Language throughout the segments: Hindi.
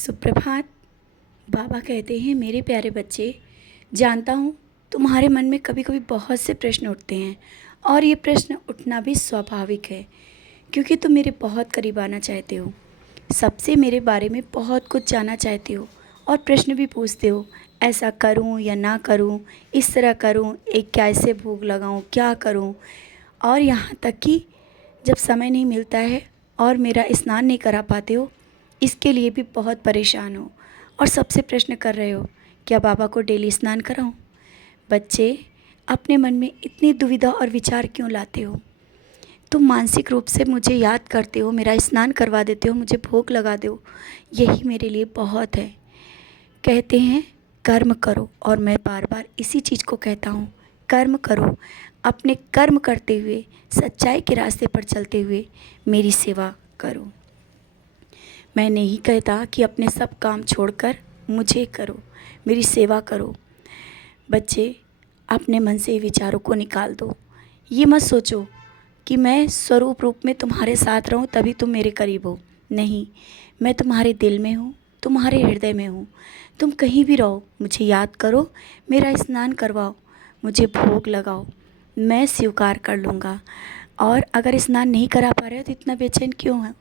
सुप्रभात। बाबा कहते हैं, मेरे प्यारे बच्चे, जानता हूँ तुम्हारे मन में कभी कभी बहुत से प्रश्न उठते हैं और ये प्रश्न उठना भी स्वाभाविक है, क्योंकि तुम मेरे बहुत करीब आना चाहते हो, सबसे मेरे बारे में बहुत कुछ जानना चाहते हो और प्रश्न भी पूछते हो, ऐसा करूँ या ना करूँ, इस तरह करूँ, एक कैसे भोग लगाऊँ, क्या करूँ। और यहाँ तक कि जब समय नहीं मिलता है और मेरा स्नान नहीं करा पाते हो, इसके लिए भी बहुत परेशान हो और सबसे प्रश्न कर रहे हो, क्या बाबा को डेली स्नान कराऊं। बच्चे, अपने मन में इतनी दुविधा और विचार क्यों लाते हो? तुम मानसिक रूप से मुझे याद करते हो, मेरा स्नान करवा देते हो, मुझे भोग लगा दो, यही मेरे लिए बहुत है। कहते हैं कर्म करो, और मैं बार बार इसी चीज़ को कहता हूँ, कर्म करो। अपने कर्म करते हुए, सच्चाई के रास्ते पर चलते हुए मेरी सेवा करो। मैं नहीं कहता कि अपने सब काम छोड़कर मुझे करो, मेरी सेवा करो। बच्चे, अपने मन से विचारों को निकाल दो। ये मत सोचो कि मैं स्वरूप रूप में तुम्हारे साथ रहूं तभी तुम मेरे करीब हो। नहीं, मैं तुम्हारे दिल में हूँ, तुम्हारे हृदय में हूँ। तुम कहीं भी रहो, मुझे याद करो, मेरा स्नान करवाओ, मुझे भोग लगाओ, मैं स्वीकार कर लूँगा। और अगर स्नान नहीं करा पा रहे हो तो इतना बेचैन क्यों है?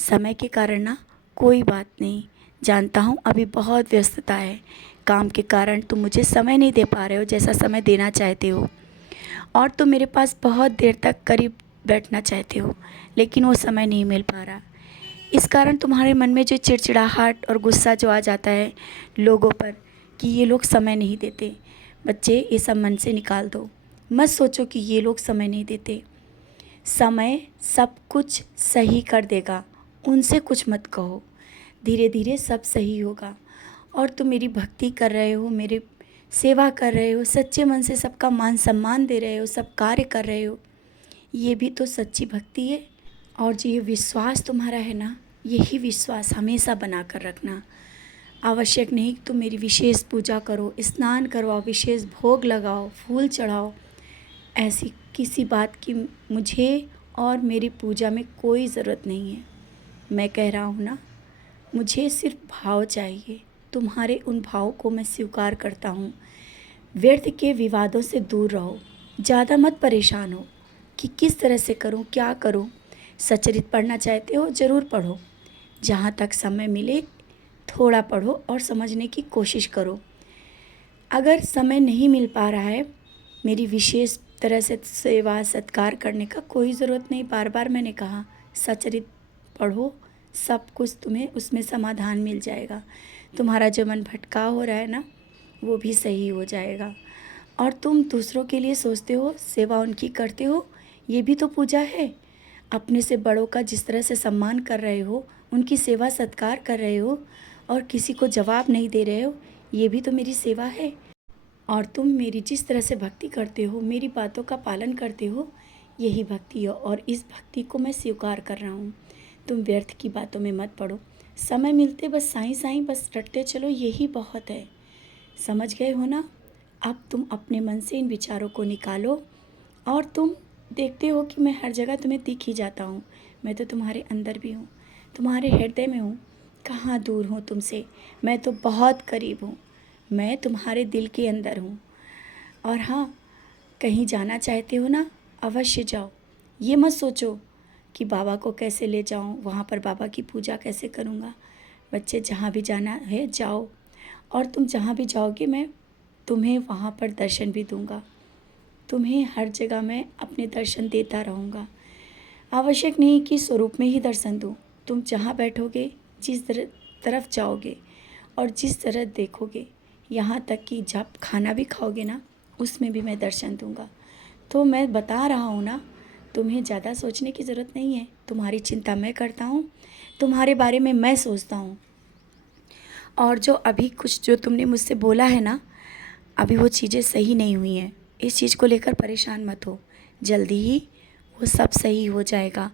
समय के कारण ना, कोई बात नहीं। जानता हूँ अभी बहुत व्यस्तता है, काम के कारण तुम मुझे समय नहीं दे पा रहे हो जैसा समय देना चाहते हो, और तुम मेरे पास बहुत देर तक करीब बैठना चाहते हो, लेकिन वो समय नहीं मिल पा रहा। इस कारण तुम्हारे मन में जो चिड़चिड़ाहट और गुस्सा जो आ जाता है लोगों पर कि ये लोग समय नहीं देते। बच्चे, ये सब मन से निकाल दो। मत सोचो कि ये लोग समय नहीं देते। समय सब कुछ सही कर देगा, उनसे कुछ मत कहो, धीरे धीरे सब सही होगा। और तुम मेरी भक्ति कर रहे हो, मेरे सेवा कर रहे हो, सच्चे मन से सबका मान सम्मान दे रहे हो, सब कार्य कर रहे हो, ये भी तो सच्ची भक्ति है। और जो ये विश्वास तुम्हारा है ना, यही विश्वास हमेशा बना कर रखना। आवश्यक नहीं कि तुम मेरी विशेष पूजा करो, स्नान करवाओ, विशेष भोग लगाओ, फूल चढ़ाओ। ऐसी किसी बात की मुझे और मेरी पूजा में कोई ज़रूरत नहीं है। मैं कह रहा हूँ ना, मुझे सिर्फ भाव चाहिए। तुम्हारे उन भावों को मैं स्वीकार करता हूँ। व्यर्थ के विवादों से दूर रहो, ज़्यादा मत परेशान हो कि किस तरह से करूँ, क्या करूँ। सचरित पढ़ना चाहते हो, ज़रूर पढ़ो, जहाँ तक समय मिले थोड़ा पढ़ो और समझने की कोशिश करो। अगर समय नहीं मिल पा रहा है, मेरी विशेष तरह से सेवा सत्कार करने का कोई ज़रूरत नहीं। बार बार मैंने कहा, सचरित पढ़ो, सब कुछ तुम्हें उसमें समाधान मिल जाएगा। तुम्हारा जो मन भटकाव हो रहा है ना, वो भी सही हो जाएगा। और तुम दूसरों के लिए सोचते हो, सेवा उनकी करते हो, ये भी तो पूजा है। अपने से बड़ों का जिस तरह से सम्मान कर रहे हो, उनकी सेवा सत्कार कर रहे हो और किसी को जवाब नहीं दे रहे हो, ये भी तो मेरी सेवा है। और तुम मेरी जिस तरह से भक्ति करते हो, मेरी बातों का पालन करते हो, यही भक्ति है और इस भक्ति को मैं स्वीकार कर रहा हूँ। तुम व्यर्थ की बातों में मत पड़ो, समय मिलते बस साईं साईं बस रटते चलो, यही बहुत है। समझ गए हो ना? अब तुम अपने मन से इन विचारों को निकालो। और तुम देखते हो कि मैं हर जगह तुम्हें दिख ही जाता हूँ। मैं तो तुम्हारे अंदर भी हूँ, तुम्हारे हृदय में हूँ। कहाँ दूर हूँ तुमसे, मैं तो बहुत करीब हूँ। मैं तुम्हारे दिल के अंदर हूँ। और हाँ, कहीं जाना चाहते हो ना, अवश्य जाओ। ये मत सोचो कि बाबा को कैसे ले जाऊँ, वहाँ पर बाबा की पूजा कैसे करूँगा। बच्चे, जहाँ भी जाना है जाओ, और तुम जहाँ भी जाओगे मैं तुम्हें वहाँ पर दर्शन भी दूँगा। तुम्हें हर जगह मैं अपने दर्शन देता रहूँगा। आवश्यक नहीं कि स्वरूप में ही दर्शन दूँ, तुम जहाँ बैठोगे, जिस तरफ जाओगे और जिस तरह देखोगे, यहाँ तक कि जब खाना भी खाओगे ना, उसमें भी मैं दर्शन दूँगा। तो मैं बता रहा हूँ ना, तुम्हें ज़्यादा सोचने की ज़रूरत नहीं है। तुम्हारी चिंता मैं करता हूँ, तुम्हारे बारे में मैं सोचता हूँ। और जो अभी कुछ जो तुमने मुझसे बोला है ना, अभी वो चीज़ें सही नहीं हुई हैं। इस चीज़ को लेकर परेशान मत हो, जल्दी ही वो सब सही हो जाएगा।